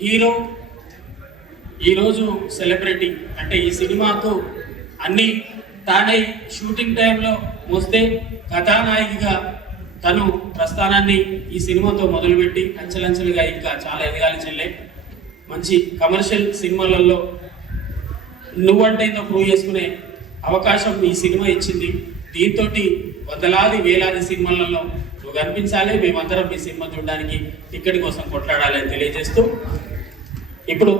Hero ఈరోజు celebrity అంటే ఈ సినిమాకు అన్ని తానై షూటింగ్ టైంలో మోస్తే కథానాయికగా తను ప్రస్థానాన్ని ఈ సినిమాతో మొదలుపెట్టి అంచెలంచెలుగా ఇంకా చాలా ఎదగాలి చెల్లె. మంచి కమర్షియల్ సినిమాలలో నువ్వంటే ఇంత ప్రూవ్ చేసుకునే అవకాశం ఈ సినిమా ఇచ్చింది. దీంతో వందలాది వేలాది సినిమాలలో నువ్వు కనిపించాలి, మేమందరం ఈ సినిమా చూడడానికి టికెట్ కోసం కొట్లాడాలి అని తెలియజేస్తూ ఇప్పుడు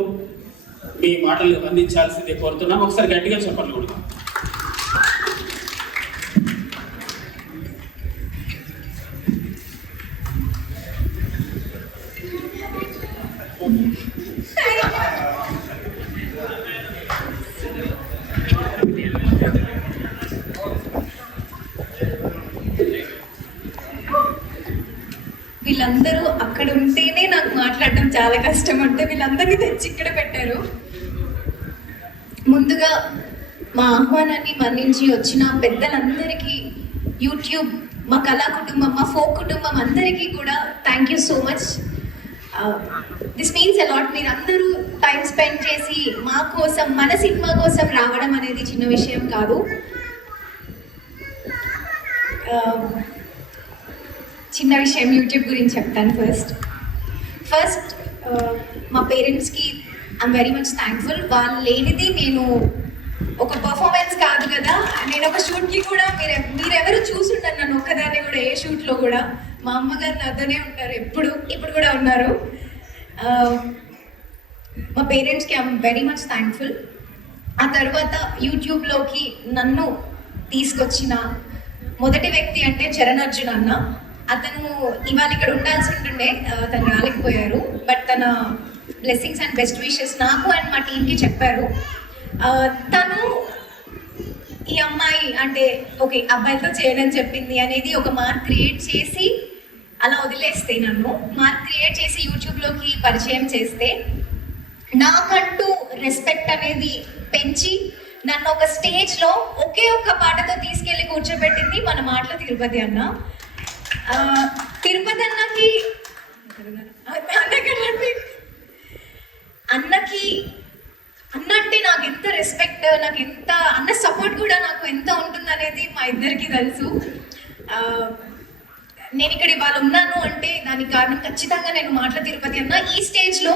మీ మాటలు అందించాల్సిందే కోరుతున్నాం. ఒకసారి గట్టిగా చెప్పండి కూడా. వీళ్ళందరూ అక్కడ ఉంటేనే నాకు మాట్లాడడం చాలా కష్టం. అంటే వీళ్ళందరినీ తెచ్చి ఇక్కడ పెట్టారు. ముందుగా మా ఆహ్వానాన్ని మన్నించి వచ్చిన పెద్దలందరికీ, యూట్యూబ్, మా కళా కుటుంబం, మా ఫోక్ కుటుంబం అందరికీ కూడా thank you so much. This means a lot. మీరు అందరూ టైం స్పెండ్ చేసి మా కోసం, మన సినిమా కోసం రావడం అనేది చిన్న విషయం కాదు. చిన్న విషయం యూట్యూబ్ గురించి చెప్తాను. ఫస్ట్ మా పేరెంట్స్కి ఐఎమ్ వెరీ మచ్ థ్యాంక్ఫుల్. వాళ్ళు లేనిది నేను ఒక పర్ఫార్మెన్స్ కాదు కదా, నేను ఒక షూట్కి కూడా మీరెవరు చూసుంటారు నన్ను ఒక్కదాన్ని కూడా, ఏ షూట్లో కూడా. మా అమ్మగారు నాతోనే ఉంటారు ఇప్పుడు కూడా ఉన్నారు. మా పేరెంట్స్కి ఐఎమ్ వెరీ మచ్ థ్యాంక్ఫుల్. ఆ తర్వాత యూట్యూబ్లోకి నన్ను తీసుకొచ్చిన మొదటి వ్యక్తి అంటే చరణ్ అర్జున్ అన్న. అతను ఇవాళ ఇక్కడ ఉండాల్సి ఉంటుండే, తను రాలేకపోయారు. బట్ తన బ్లెస్సింగ్స్ అండ్ బెస్ట్ విషెస్ నాకు అండ్ మా టీంకి చెప్పారు. తను ఈ అమ్మాయి అంటే ఓకే అబ్బాయితో చేయడం చెప్పింది అనేది ఒక మార్క్ క్రియేట్ చేసి అలా వదిలేస్తే, నన్ను మార్క్ క్రియేట్ చేసి యూట్యూబ్లోకి పరిచయం చేస్తే, నాకంటూ రెస్పెక్ట్ అనేది పెంచి నన్ను ఒక స్టేజ్లో ఒకే ఒక్క పాటతో తీసుకెళ్ళి కూర్చోబెట్టింది మన మాటల తిరుపతి అన్న. తిరుపతి అన్నకి అన్నంటే నాకు ఎంత రెస్పెక్ట్, నాకు ఎంత అన్న సపోర్ట్ కూడా నాకు ఎంత ఉంటుంది అనేది మా ఇద్దరికి తెలుసు. నేను ఇక్కడ ఇవాళ ఉన్నాను అంటే దానికి కారణం ఖచ్చితంగా నేను మాటల తిరుపతి అన్న. ఈ స్టేజ్లో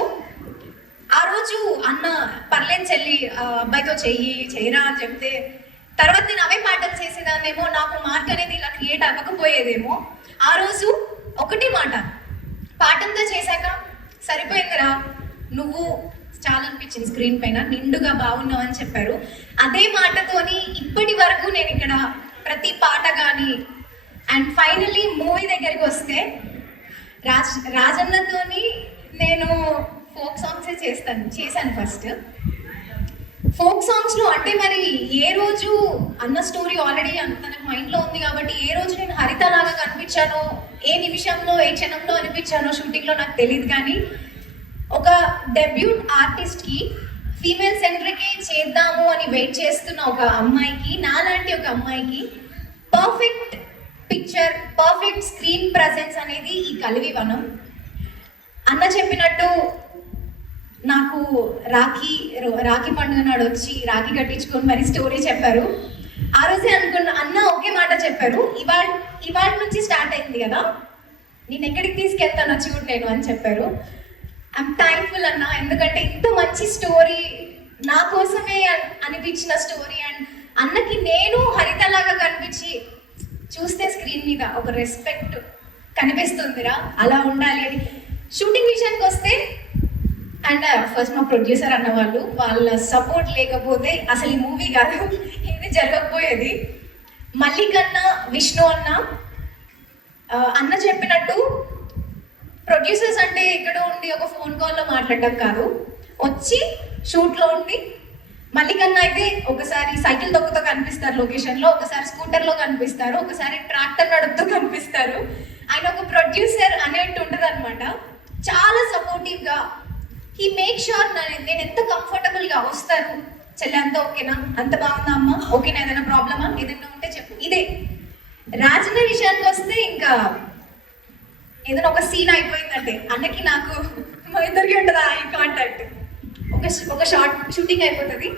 ఆ రోజు అన్న పర్లేని చెల్లి అబ్బాయితో చెయ్యరా అని చెప్తే, తర్వాత నేను అవే పాటలు చేసేదాన్నేమో, నాకు మార్క్ అనేది ఇలా క్రియేట్ అవ్వకపోయేదేమో. ఆ రోజు ఒకటి మాట పాటంతా చేశాక, సరిపోయిందిరా నువ్వు చాలా అనిపించింది, స్క్రీన్ పైన నిండుగా బాగున్నావు అని చెప్పారు. అదే మాటతోని ఇప్పటి వరకు నేను ఇక్కడ ప్రతి పాట కానీ, అండ్ ఫైనలీ మూవీ దగ్గరికి వస్తే రాజన్నతోని నేను ఫోక్ సాంగ్సే చేశాను ఫస్ట్. ఫోక్ సాంగ్స్లో అంటే మరి ఏ రోజు అన్న స్టోరీ ఆల్రెడీ తనకు మైండ్లో ఉంది కాబట్టి ఏ రోజు నేను హరిత లాగా కనిపించానో, ఏ నిమిషంలో ఏ క్షణంలో అనిపించానో షూటింగ్లో నాకు తెలియదు. కానీ ఒక డెబ్యూట్ ఆర్టిస్ట్కి ఫీమేల్ సెంట్రికే చేద్దాము అని వెయిట్ చేస్తున్న ఒక అమ్మాయికి, నాలాంటి ఒక అమ్మాయికి perfect picture, perfect screen presence అనేది ఈ కలివివనం. అన్న చెప్పినట్టు నాకు రాఖీ పండుగ నాడు వచ్చి రాఖీ కట్టించుకొని మరి స్టోరీ చెప్పారు. ఆ రోజే అనుకున్న అన్న ఒకే మాట చెప్పారు, ఇవాళ నుంచి స్టార్ట్ అయింది కదా, నేను ఎక్కడికి తీసుకెళ్తానో చూడు నేను అని చెప్పారు. ఐఎమ్ థ్యాంక్ఫుల్ అన్న, ఎందుకంటే ఇంత మంచి స్టోరీ నా కోసమే అనిపించిన స్టోరీ. అండ్ అన్నకి నేను హరితలాగా కనిపించి చూస్తే స్క్రీన్ మీద ఒక రెస్పెక్ట్ కనిపిస్తుందిరా, అలా ఉండాలి అని. షూటింగ్ విషయానికి వస్తే అండ్ ఫస్ట్ మా ప్రొడ్యూసర్ అన్న వాళ్ళ సపోర్ట్ లేకపోతే అసలు ఈ మూవీ కాదు, ఇది జరగకపోయేది. మల్లికన్న, విష్ణు అన్న చెప్పినట్టు ప్రొడ్యూసర్స్ అంటే ఇక్కడ ఉండి ఒక ఫోన్ కాల్లో మాట్లాడడం కాదు, వచ్చి షూట్లో ఉండి. మల్లికన్న అయితే ఒకసారి సైకిల్ తొక్కుతూ కనిపిస్తారు లొకేషన్లో, ఒకసారి స్కూటర్లో కనిపిస్తారు, ఒకసారి ట్రాక్టర్ నడుపుతూ కనిపిస్తారు. ఆయన ఒక ప్రొడ్యూసర్ అనేట్టు ఉంటుంది అనమాట. చాలా సపోర్టివ్గా హీ మేక్ షూర్ నేను ఎంత కంఫర్టబుల్గా వస్తాను, చెల్లి అంతా ఓకేనా, అంత బాగుందా అమ్మ, ఓకేనా, ఏదైనా ప్రాబ్లమా, ఏదైనా ఉంటే చెప్పు. ఇదే రాజన్న విషయానికి వస్తే ఇంకా ఏదైనా ఒక సీన్ అయిపోయిందంటే అన్నకి నాకు మా ఇద్దరికి ఉంటుంది ఐ కాంటాక్ట్. ఒక షార్ట్ షూటింగ్ అయిపోతుంది,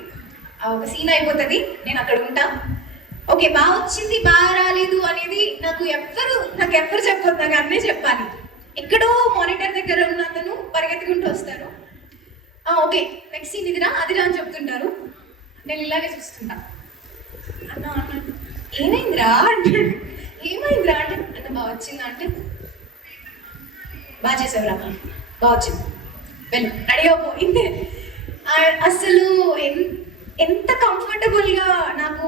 ఒక సీన్ అయిపోతుంది, నేను అక్కడ ఉంటా. ఓకే బాగా వచ్చింది బాగా రాలేదు అనేది నాకు ఎవ్వరు చెప్పొద్దు, నాకు అన్నీ చెప్పాలి. ఎక్కడో మానిటర్ దగ్గర ఉన్న అతను పరిగెత్తుకుంటూ వస్తారు, ఓకే నెక్స్ట్ సీన్ ఇదిరా అదిరా అని చెప్తుంటారు. నేను ఇలాగే చూస్తుంటా, అన్న ఏమైందిరా అంటాడు. ఏమైందిరా అంటే అన్న బాగా వచ్చిందా అంటే బాగా చేసావురా, బాగా వచ్చింది, వెళ్ళు రెడీ అయిపోయింది. అసలు ఎంత కంఫర్టబుల్గా నాకు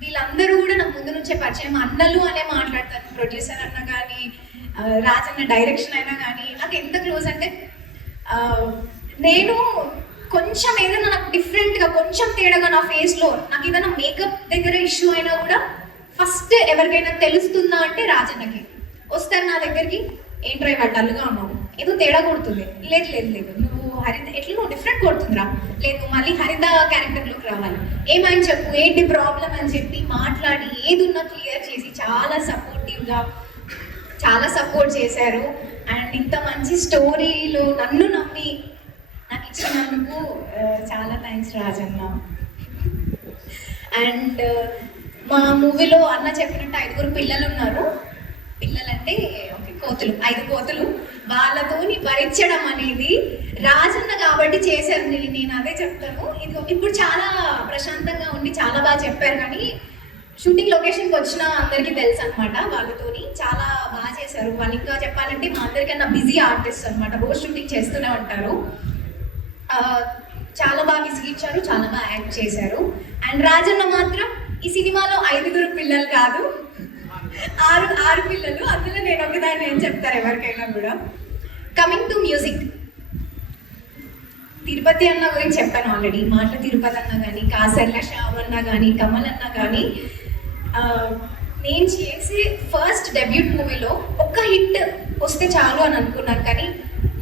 వీళ్ళందరూ కూడా నాకు ముందు నుంచే పరిచయం. అన్నలు అనే మాట్లాడతాను, ప్రొడ్యూసర్ అన్న కానీ రాజన్న డైరెక్షన్ అయినా కానీ నాకు ఎంత క్లోజ్ అంటే నేను కొంచెం ఏదైనా నాకు డిఫరెంట్గా కొంచెం తేడాగా నా ఫేస్లో నాకు ఏదైనా మేకప్ దగ్గర ఇష్యూ అయినా కూడా ఫస్ట్ ఎవరికైనా తెలుస్తుందా అంటే రాజన్నకి వస్తారు నా దగ్గరికి. ఏంట్రో ఇవాళ డల్గా ఉన్నావు, ఏదో తేడా కొడుతుంది. లేదు లేదు లేదు నువ్వు హరిత ఎట్లా నువ్వు డిఫరెంట్ కొడుతుందిరా, లేదు మళ్ళీ హరిత క్యారెక్టర్లోకి రావాలి, ఏమని చెప్పు ఏంటి ప్రాబ్లం అని చెప్పి మాట్లాడి ఏదున్నా క్లియర్ చేసి చాలా సపోర్టివ్గా చాలా సపోర్ట్ చేశారు. అండ్ ఇంత మంచి స్టోరీలో నన్ను నమ్మి నాకు ఇచ్చినందుకు చాలా థ్యాంక్స్ రాజన్న. అండ్ మా మూవీలో అన్న చెప్పినట్టు 5 పిల్లలు ఉన్నారు. పిల్లలంటే కోతులు, 5 కోతులు. వాళ్ళతోని భరించడం అనేది రాజన్న కాబట్టి చేశారు. నేను అదే చెప్తాను. ఇప్పుడు చాలా ప్రశాంతంగా ఉండి చాలా బాగా చెప్పారు, కానీ షూటింగ్ లొకేషన్కి వచ్చిన అందరికీ తెలుసు అనమాట. వాళ్ళతోని చాలా బాగా చేశారు. వాళ్ళు ఇంకా చెప్పాలంటే మా అందరికన్నా బిజీ ఆర్టిస్ట్ అనమాట, రోజు షూటింగ్ చేస్తూనే ఉంటారు. చాలా బాగా విసిగించారు, చాలా బాగా యాక్ట్ చేశారు. అండ్ రాజన్న మాత్రం ఈ సినిమాలో 5 పిల్లలు కాదు, 6 పిల్లలు. అందులో నేను ఒకదాన్ని ఏం చెప్తారు ఎవరికైనా కూడా. కమింగ్ టు మ్యూజిక్, తిరుపతి అన్న గురించి చెప్పాను ఆల్రెడీ. మాటల తిరుపతి అన్న కానీ, కాసర్ల శ్యామ్ అన్న కానీ, కమల్ అన్న కానీ, నేను చేసే ఫస్ట్ డెబ్యూట్ మూవీలో ఒక్క హిట్ వస్తే చాలు అని అనుకున్నాను, కానీ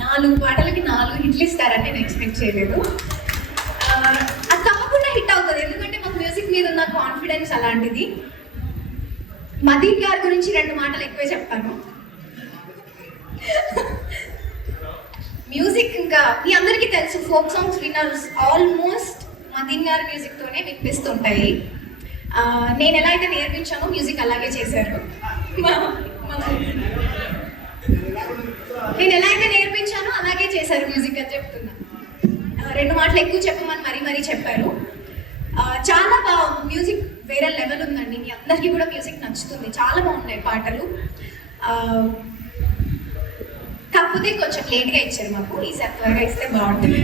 4 పాటలకి 4 హిట్లు ఇస్తారని నేను ఎక్స్పెక్ట్ చేయలేదు. అది తప్పకుండా హిట్ అవుతుంది, ఎందుకంటే మాకు మ్యూజిక్ మీద ఉన్న కాన్ఫిడెన్స్ అలాంటిది. మదీన్ గారి గురించి 2 మాటలు ఎక్కువే చెప్తాను. మ్యూజిక్ ఇంకా మీ అందరికీ తెలుసు, folk songs winners almost Madeen గారి మ్యూజిక్తోనే వినిపిస్తుంటాయి. నేను ఎలా అయితే నేర్పించానో మ్యూజిక్ అలాగే చేశారు. నేను ఎలా అయితే నేర్పించానో అలాగే చేశారు మ్యూజిక్ అని చెప్తున్నా. 2 మాటలు ఎక్కువ చెప్పమని మరీ చెప్పారు. చాలా బాగా మ్యూజిక్ వేరే లెవెల్ ఉందండి. మీ అందరికీ కూడా మ్యూజిక్ నచ్చుతుంది, చాలా బాగున్నాయి పాటలు. కాకపోతే కొంచెం లేట్గా ఇచ్చారు మాకు, ఈసారి త్వరగా ఇస్తే బాగుంటుంది.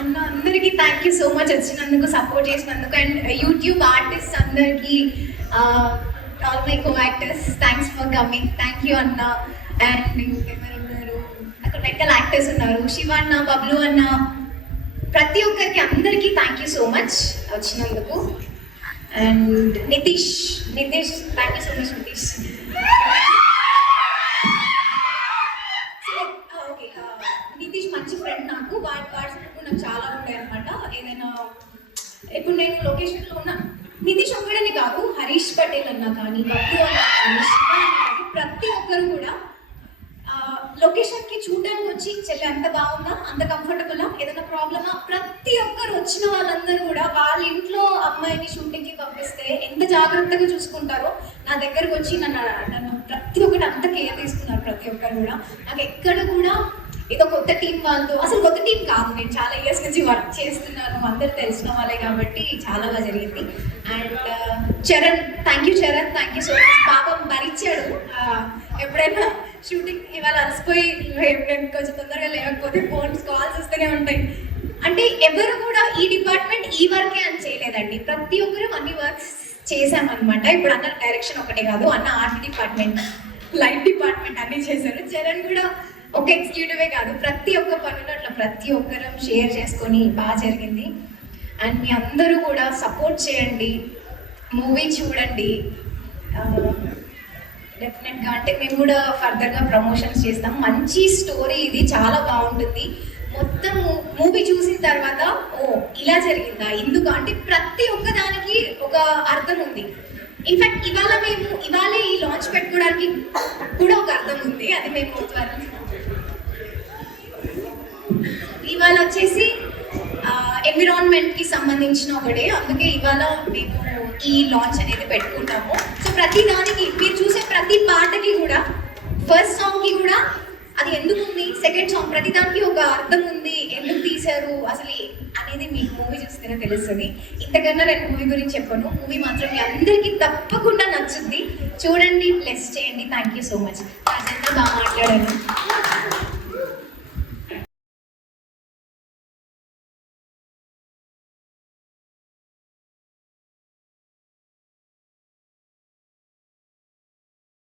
అన్న అందరికీ థ్యాంక్ యూ సో మచ్ వచ్చినందుకు, సపోర్ట్ చేసినందుకు. అండ్ యూట్యూబ్ ఆర్టిస్ట్ అందరికీ, all my co actors, thanks for coming. Thank you అన్న. అండ్ ఇంకెవరు ఉన్నారు, అక్కడ మెడికల్ యాక్టర్స్ ఉన్నారు, శివ అన్న, బబ్లు అన్న, ప్రతి ఒక్కరికి అందరికీ థ్యాంక్ యూ సో మచ్ వచ్చినందుకు. And Nitish thank you so much Nitish. Okay, Nitish మంచి ఫ్రెండ్ నాకు. వాడి నాకు చాలా ఉంటాయి అనమాట. ఏదైనా ఇప్పుడు నేను లొకేషన్లో ఉన్నా, నితీష్ ఒక్కడనే కాదు, హరీష్ పటేల్ అన్నా కానీ, బబ్లు అన్నా కానీ, శివ అన్నా కానీ, ప్రతి ఒక్కరు కూడా లొకేషన్కి చూడడానికి వచ్చి చెల్లి అంత బాగుందా, అంత కంఫర్టబుల్లా, ఏదైనా ప్రాబ్లమా, ప్రతి ఒక్కరు వచ్చిన వాళ్ళందరూ కూడా వాళ్ళ ఇంట్లో అమ్మాయిని షూటింగ్కి పంపిస్తే ఎంత జాగ్రత్తగా చూసుకుంటారో నా దగ్గరకు వచ్చి నన్ను ప్రతి ఒక్కటి అంత కేర్ తీసుకున్నారు. ప్రతి ఒక్కరు కూడా నాకు ఎక్కడ కూడా ఏదో కొత్త టీం వాళ్ళతో, అసలు కొత్త టీం కాదు, నేను చాలా ఇయర్స్ నుంచి వర్క్ చేస్తున్నాను, అందరు తెలిసిన వాళ్ళే కాబట్టి చాలా బాగా జరిగింది. And Charan, thank you Charan, thank you so much. పాపం భరించాడు. ఎప్పుడైనా షూటింగ్ ఇవాళ అలసిపోయి నేను కొంచెం తొందరగా లేకపోతే ఫోన్స్ కాల్స్ వస్తూనే ఉంటాయి. అంటే ఎవరు కూడా ఈ డిపార్ట్మెంట్ ఈ వర్కే అని చేయలేదండి, ప్రతి ఒక్కరు అన్ని వర్క్స్ చేశామన్నమాట. ఇప్పుడు అన్న డైరెక్షన్ ఒకటే కాదు, అన్న ఆర్ట్ డిపార్ట్మెంట్, లైట్ డిపార్ట్మెంట్ అన్నీ చేశారు. చరణ్ కూడా ఒక ఎగ్జిక్యూటివే కాదు, ప్రతి ఒక్క పనులు అట్లా ప్రతి ఒక్కరం షేర్ చేసుకొని బాగా జరిగింది. అండ్ మీ అందరూ కూడా సపోర్ట్ చేయండి, మూవీ చూడండి. డెఫినెట్గా అంటే మేము కూడా ఫర్దర్గా ప్రమోషన్స్ చేస్తాం. మంచి స్టోరీ ఇది, చాలా బాగుంటుంది. మొత్తం మూవీ చూసిన తర్వాత ఓ ఇలా జరిగిందా, ఎందుకు అంటే ప్రతి ఒక్క దానికి ఒక అర్థం ఉంది. ఇన్ఫాక్ట్ ఇవాళ ఈ లాంచ్ పెట్టుకోవడానికి కూడా ఒక అర్థం ఉంది, అది మేము ఇవాళ వచ్చేసి ఎన్విరాన్మెంట్ కి సంబంధించిన ఒకటే, అందుకే ఇవాళ మేము ఈ లాంచ్ అనేది పెట్టుకుంటాము. సో ప్రతి దానికి మీరు చూసే ప్రతి పాటకి కూడా, ఫస్ట్ సాంగ్ కి కూడా అది ఎందుకు ఉంది, సెకండ్ సాంగ్ ప్రతి దానికి ఒక అర్థం ఉంది, ఎందుకు తీశారు అసలు అనేది మీకు మూవీ చూస్తేనే తెలుస్తుంది. ఇంతకన్నా నేను మూవీ గురించి చెప్పను. మూవీ మాత్రం మీ అందరికీ తప్పకుండా నచ్చుద్ది. చూడండి, ప్లస్ చేయండి. Thank you so much. రాజంతా బాగా మాట్లాడాను.